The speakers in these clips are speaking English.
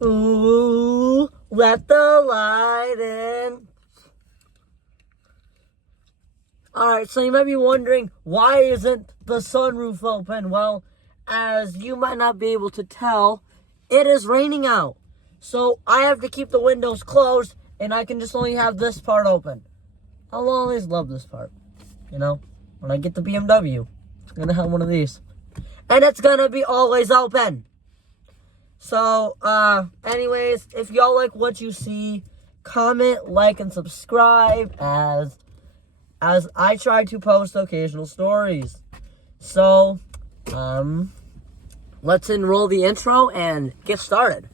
Ooh, let the light in. Alright, so you might be wondering, why isn't the sunroof open? Well, as you might not be able to tell, it is raining out. So I have to keep the windows closed, and I can just only have this part open. I'll always love this part. You know, when I get the BMW, it's going to have one of these. And it's going to be always open. So, anyways, if y'all like what you see, comment, like, and subscribe as I try to post occasional stories. So, let's enroll the intro and get started.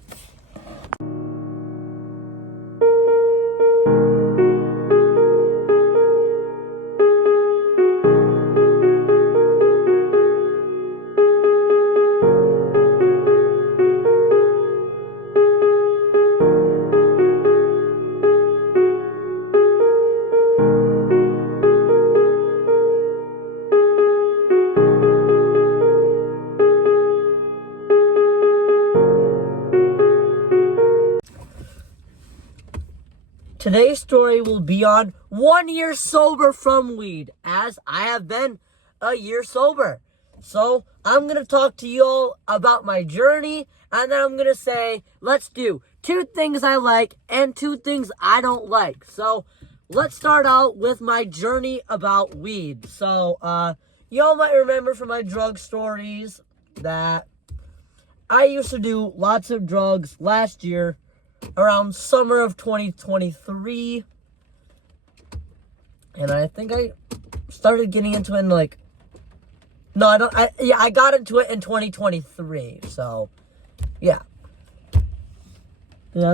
Today's story will be on 1 year sober from weed, as I have been a year sober. So I'm going to talk to you all about my journey, and then I'm going to say, let's do 2 things I like and 2 things I don't like. So let's start out with my journey about weed. So y'all might remember from my drug stories that I used to do lots of drugs last year, around summer of 2023, and I think I started getting into it in I got into it in 2023, so, yeah, I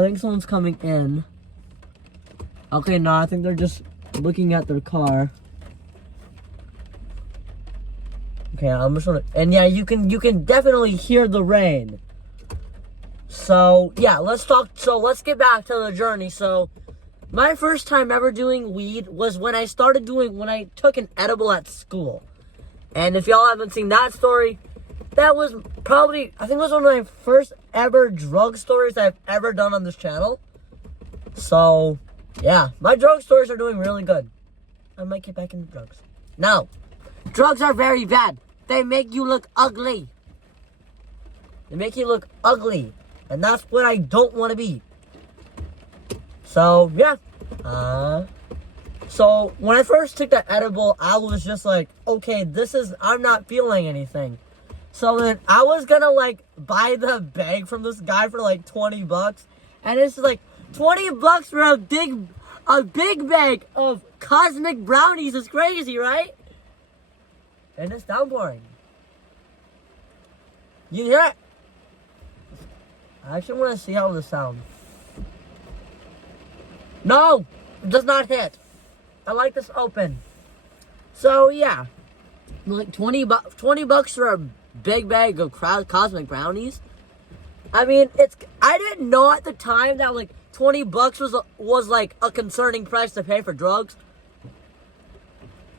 think someone's coming in. Okay, no, I think they're just looking at their car. Okay, I'm just gonna, and yeah, you can definitely hear the rain. So, yeah, let's get back to the journey. So, my first time ever doing weed was when I took an edible at school. And if y'all haven't seen that story, that was probably, I think it was one of my first ever drug stories I've ever done on this channel. So, yeah, my drug stories are doing really good. I might get back into drugs. No, drugs are very bad. They make you look ugly. They make you look ugly. And that's what I don't want to be. So, yeah. So, when I first took that edible, I was just like, okay, I'm not feeling anything. So then, I was gonna, buy the bag from this guy for, $20. And it's, 20 bucks for a big bag of cosmic brownies is crazy, right? And it's downpouring. You hear it? I actually want to see how this sounds. No! It does not hit. I like this open. So, yeah. 20 bucks for a big bag of cosmic brownies. I mean, I didn't know at the time that, 20 bucks was a concerning price to pay for drugs.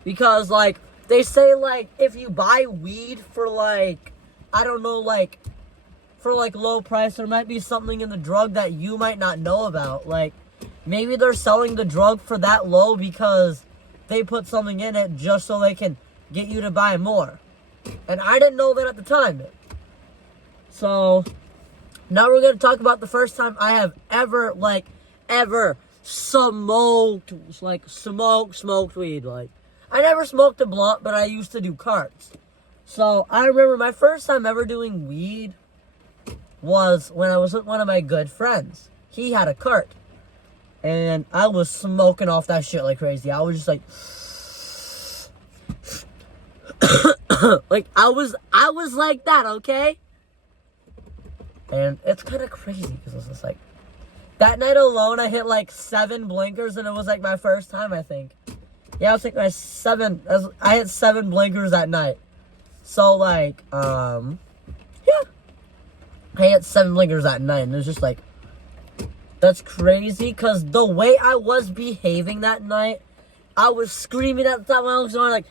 Because, they say, if you buy weed for, I don't know, for low price, there might be something in the drug that you might not know about. Maybe they're selling the drug for that low because they put something in it just so they can get you to buy more. And I didn't know that at the time. So, now we're going to talk about the first time I have ever smoked weed. I never smoked a blunt, but I used to do carts. So, I remember my first time ever doing weed was when I was with one of my good friends. He had a cart. And I was smoking off that shit like crazy. I was just I was like that, okay? And it's kind of crazy because it's just that night alone I hit 7 blinkers, and it was my first time, I think. Yeah, I was I hit 7 blinkers that night. So yeah. I had 7 blinkers that night, and it was just that's crazy, because the way I was behaving that night, I was screaming at the top of my lungs, going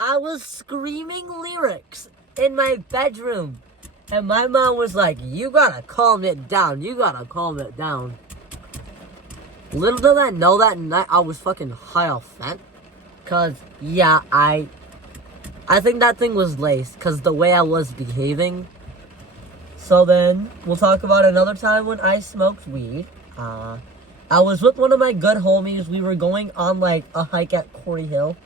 I was screaming lyrics in my bedroom. And my mom was like, you gotta calm it down. You gotta calm it down. Little did I know that night I was fucking high off fent. Cause, yeah, I think that thing was laced. Cause the way I was behaving. So then, we'll talk about another time when I smoked weed. I was with one of my good homies. We were going on, like, a hike at Quarry Hill.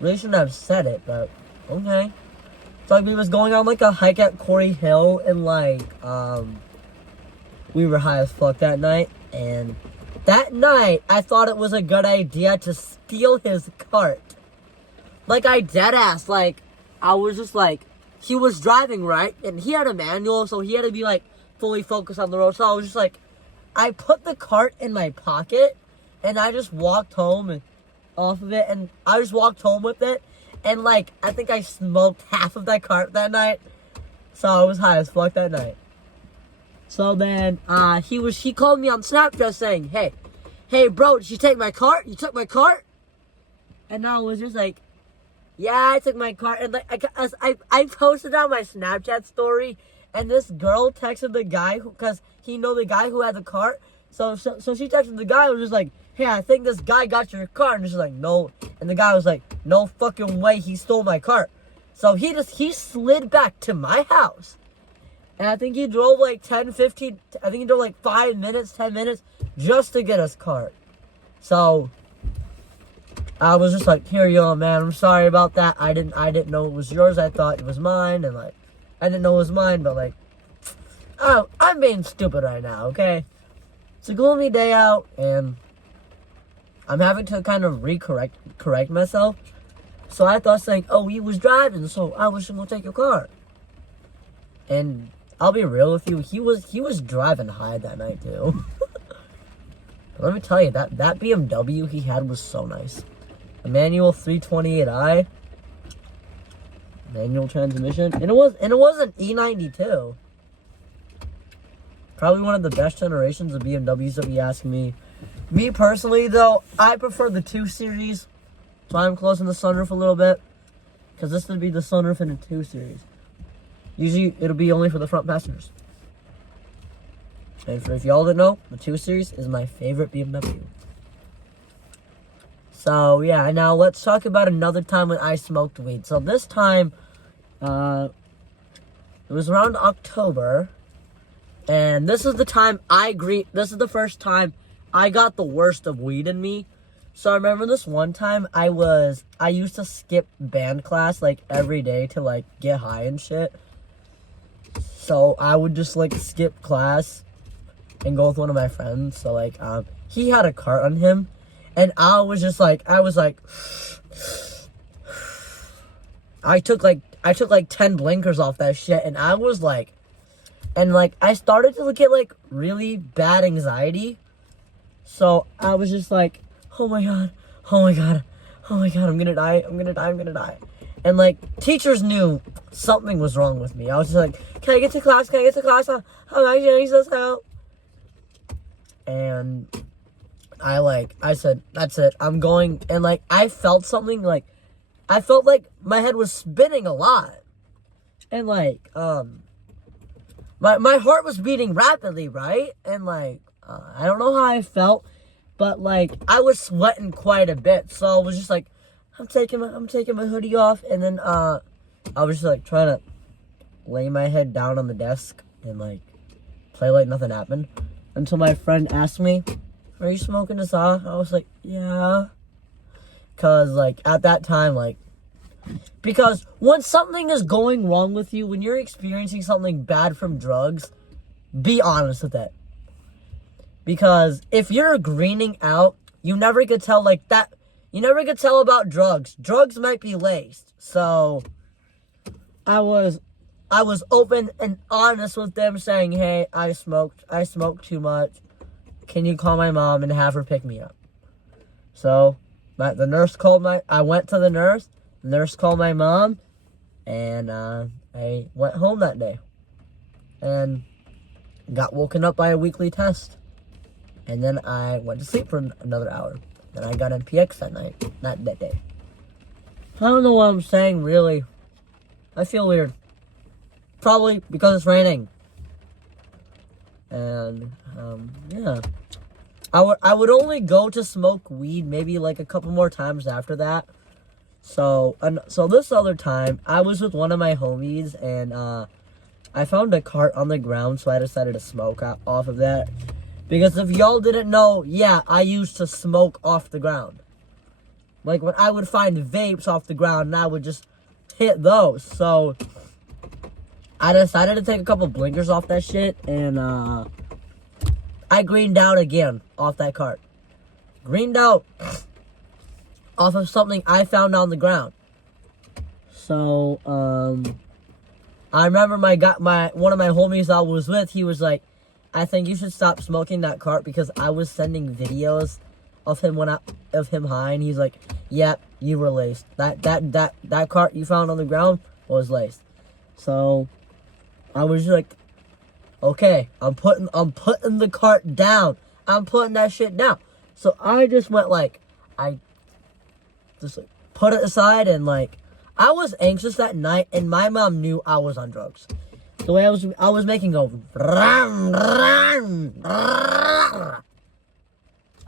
Really shouldn't have said it, but okay. So, like, we was going on, like, a hike at Quarry Hill, and, like, we were high as fuck that night. And that night, I thought it was a good idea to steal his cart. Like, I deadass, like, I was just, like, he was driving, right? And he had a manual, so he had to be, like, fully focused on the road. So I was just, like, I put the cart in my pocket, and I just walked home and off of it, and I just walked home with it, and, like, I think I smoked half of that cart that night, so I was high as fuck that night. So then, he called me on Snapchat saying, hey, bro, did you take my cart? You took my cart? And I was just like, yeah, I took my cart, and, like, I posted on my Snapchat story, and this girl texted the guy because he know the guy who had the cart. So she texted the guy and was just like, hey, I think this guy got your cart. And she's like, no. And the guy was like, no fucking way, he stole my cart. So he slid back to my house. And I think he drove like 10 minutes, 10 minutes just to get his cart. So I was just like, here you go, man. I'm sorry about that. I didn't know it was yours. I thought it was mine. And, like, I didn't know it was mine, but, like, oh, I'm being stupid right now, okay? It's a gloomy day out, and I'm having to kind of correct myself. So I thought saying, oh, he was driving, so I was gonna take your car. And I'll be real with you, he was driving high that night too. But let me tell you, that BMW he had was so nice. A manual 328i. Manual transmission, and it was an E92. Probably one of the best generations of BMWs, if you ask me. Me personally, though, I prefer the 2 Series. So I'm closing the sunroof a little bit, because this would be the sunroof in a 2 Series. Usually, it'll be only for the front passengers. And if y'all didn't know, the 2 Series is my favorite BMW. So, yeah, now let's talk about another time when I smoked weed. So this time, it was around October, and this is the time this is the first time I got the worst of weed in me. So I remember this one time I used to skip band class, like, every day to, like, get high and shit. So I would just, like, skip class and go with one of my friends. So, like, he had a cart on him, and I was just, like, I took like 10 blinkers off that shit, and I was like, I started to get, like, really bad anxiety. So I was just like, oh my god, I'm gonna die. And, like, teachers knew something was wrong with me. I was just like, can I get to class? I'm actually anxious, help. And I said, that's it, I'm going. And, like, I felt something, like, I felt like my head was spinning a lot. And, like, my heart was beating rapidly, right? And, like, I don't know how I felt, but, like, I was sweating quite a bit. So I was just like, I'm taking my hoodie off. And then, I was just, like, trying to lay my head down on the desk and, like, play like nothing happened. Until my friend asked me, are you smoking this off? I was like, yeah. Because, like, at that time, like, because when something is going wrong with you, when you're experiencing something bad from drugs, be honest with it. Because if you're greening out, you never could tell, like, that. You never could tell about drugs. Drugs might be laced. So I was open and honest with them, saying, hey, I smoked too much. Can you call my mom and have her pick me up? So the nurse called I went to the nurse. The nurse called my mom, and I went home that day and got woken up by a weekly test. And then I went to sleep for another hour. Then I got MPX that night, not that day. I don't know what I'm saying, really. I feel weird. Probably because it's raining. And, yeah. I would only go to smoke weed maybe like a couple more times after that. So this other time, I was with one of my homies, and I found a cart on the ground, so I decided to smoke off of that. Because if y'all didn't know, yeah, I used to smoke off the ground. Like, when I would find vapes off the ground, and I would just hit those. So I decided to take a couple blinkers off that shit, and I greened out again off that cart. Greened out off of something I found on the ground. So, I remember one of my homies I was with, he was like, I think you should stop smoking that cart, because I was sending videos of him high, and he's like, yep, you were laced. That cart you found on the ground was laced. So I was like, okay, I'm putting the cart down. I'm putting that shit down. So I just went I just put it aside, and I was anxious that night, and my mom knew I was on drugs. The way I was making I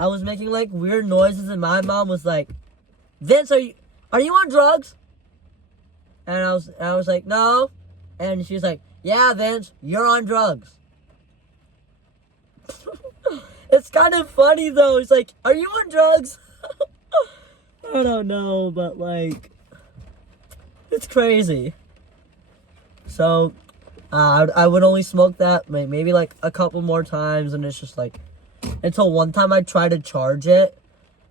was making weird noises, and my mom was like, Vince, are you on drugs? And I was like, no. And she's like, yeah, Vince, you're on drugs. It's kind of funny though. It's like, are you on drugs? I don't know, but it's crazy. So I would only smoke that maybe a couple more times, and it's just until one time I tried to charge it,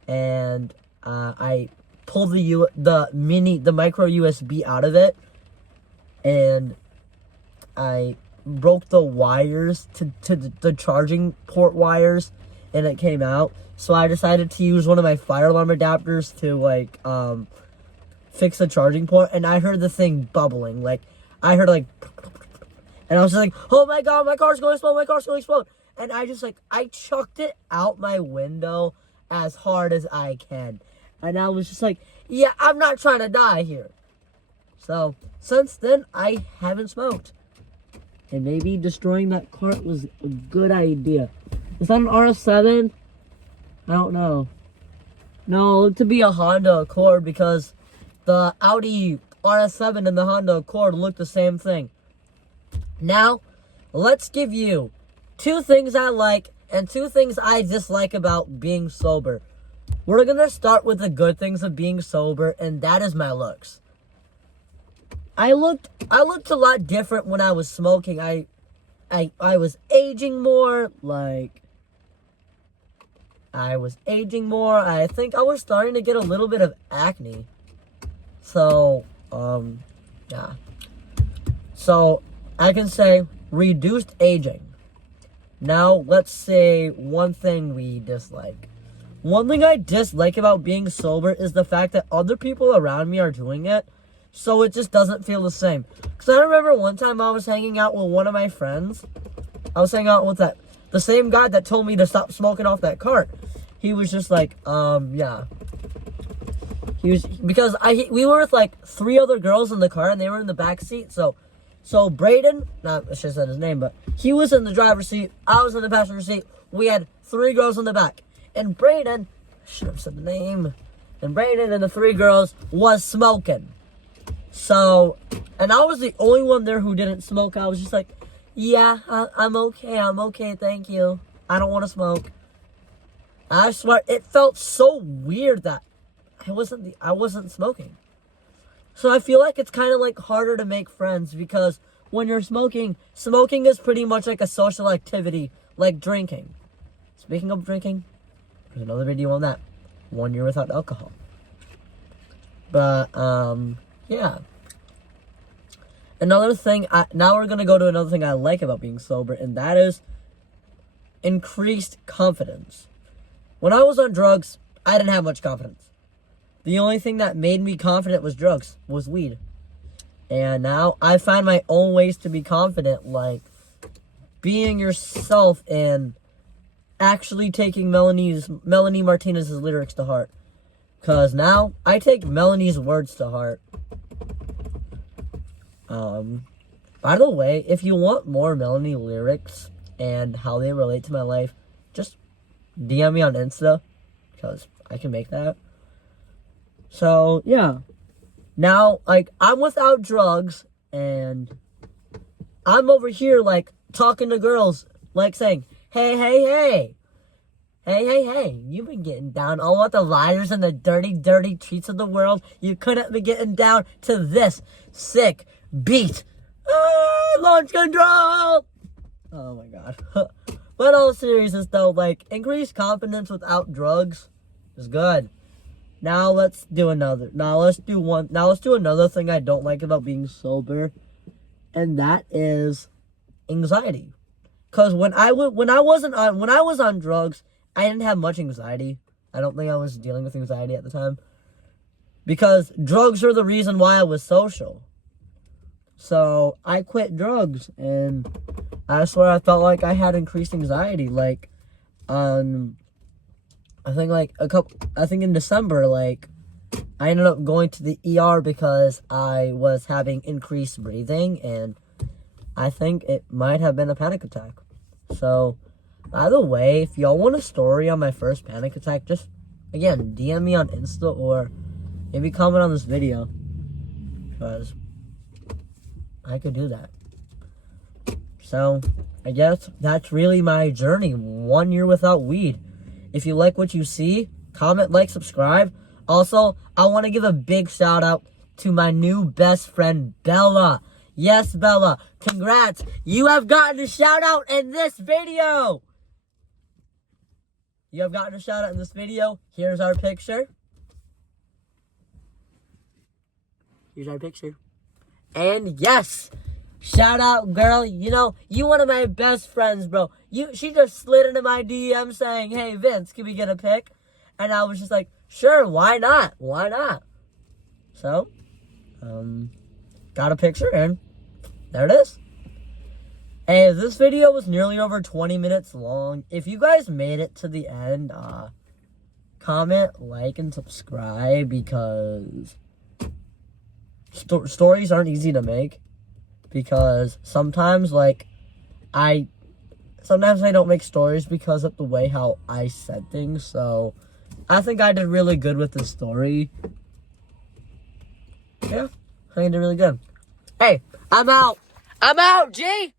and I pulled the micro USB out of it, and I broke the wires to the charging port wires, and it came out. So I decided to use one of my fire alarm adapters to fix the charging port, and I heard the thing bubbling. I heard and I was just like, oh my god, my car's going to explode. And I just I chucked it out my window as hard as I can. And I was just yeah, I'm not trying to die here. So since then, I haven't smoked. And maybe destroying that cart was a good idea. Is that an RS7? I don't know. No, it looked to be a Honda Accord, because the Audi RS7 and the Honda Accord look the same thing. Now, let's give you 2 things I like and 2 things I dislike about being sober. We're going to start with the good things of being sober, and that is my looks. I looked a lot different when I was smoking. I was aging more, I was aging more. I think I was starting to get a little bit of acne. So, yeah. So, I can say reduced aging. Now, let's say one thing we dislike. One thing I dislike about being sober is the fact that other people around me are doing it, so it just doesn't feel the same. Because I remember one time I was hanging out with one of my friends. I was hanging out with the same guy that told me to stop smoking off that cart. He was just yeah. Because we were with 3 other girls in the car, and they were in the back seat, So Braden, I should have said his name, but he was in the driver's seat, I was in the passenger seat, we had 3 girls in the back. And Braden, I should have said the name, and Braden and the 3 girls was smoking. So, and I was the only one there who didn't smoke. I was just yeah, I'm okay, thank you. I don't want to smoke. I swear, it felt so weird that I wasn't smoking. So I feel like it's kind of harder to make friends, because when you're smoking is pretty much like a social activity, like drinking. Speaking of drinking, there's another video on that. 1 year without alcohol. But, yeah. Another thing, now we're going to go to another thing I like about being sober, and that is increased confidence. When I was on drugs, I didn't have much confidence. The only thing that made me confident was weed. And now I find my own ways to be confident, being yourself and actually taking Melanie Martinez's lyrics to heart. Because now I take Melanie's words to heart. By the way, if you want more Melanie lyrics and how they relate to my life, just DM me on Insta, because I can make that. So, yeah. Now, like, I'm without drugs, and I'm over here, like, talking to girls, like, saying, hey, hey, hey. Hey, hey, hey, you've been getting down all of the liars and the dirty, dirty treats of the world. You couldn't be getting down to this sick beat. Launch control! Oh my god. But in all seriousness though, like, increased confidence without drugs is good. Now let's do another thing I don't like about being sober, and that is anxiety. Cause when I was on drugs, I didn't have much anxiety. I don't think I was dealing with anxiety at the time, because drugs are the reason why I was social. So I quit drugs, and I swear I felt like I had increased anxiety. Like, I think in December, like, I ended up going to the ER because I was having increased breathing, and I think it might have been a panic attack. So, by the way, if y'all want a story on my first panic attack, just, again, DM me on Insta or maybe comment on this video, because I could do that. So, I guess that's really my journey. 1 year without weed. If you like what you see, comment, like, subscribe. Also, I want to give a big shout out to my new best friend, Bella. Yes, Bella. Congrats. You have gotten a shout out in this video. Here's our picture. And yes, shout out, girl. You know, you one of my best friends, bro. She just slid into my DM saying, hey, Vince, can we get a pic? And I was just like, sure, why not? So, got a picture, and there it is. And this video was nearly over 20 minutes long. If you guys made it to the end, comment, like, and subscribe, because stories aren't easy to make. Because sometimes I don't make stories because of the way how I said things. So I think I did really good with this story. Yeah, I think I did really good. Hey, I'm out, G!